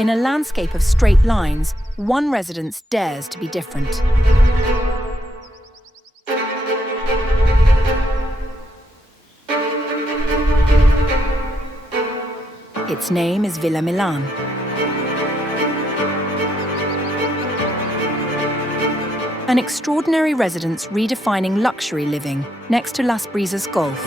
In a landscape of straight lines, one residence dares to be different. Its name is Villa Milan. An extraordinary residence redefining luxury living next to Las Brisas Golf.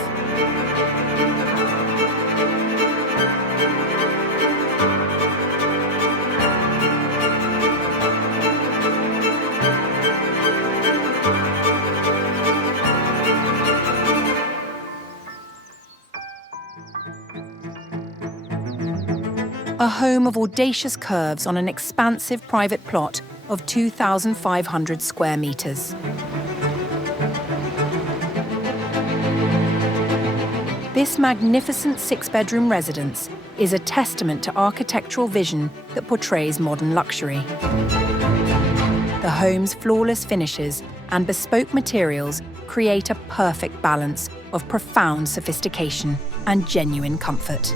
A home of audacious curves on an expansive private plot of 2,500 square meters. This magnificent six-bedroom residence is a testament to architectural vision that portrays modern luxury. The home's flawless finishes and bespoke materials create a perfect balance of profound sophistication and genuine comfort.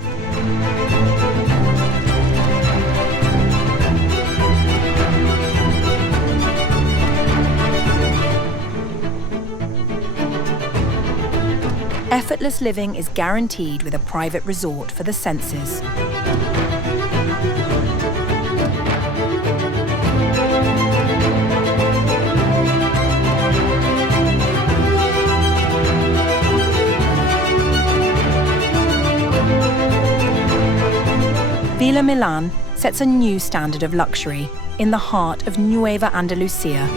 Effortless living is guaranteed with a private resort for the senses. Villa Milan sets a new standard of luxury in the heart of Nueva Andalucía.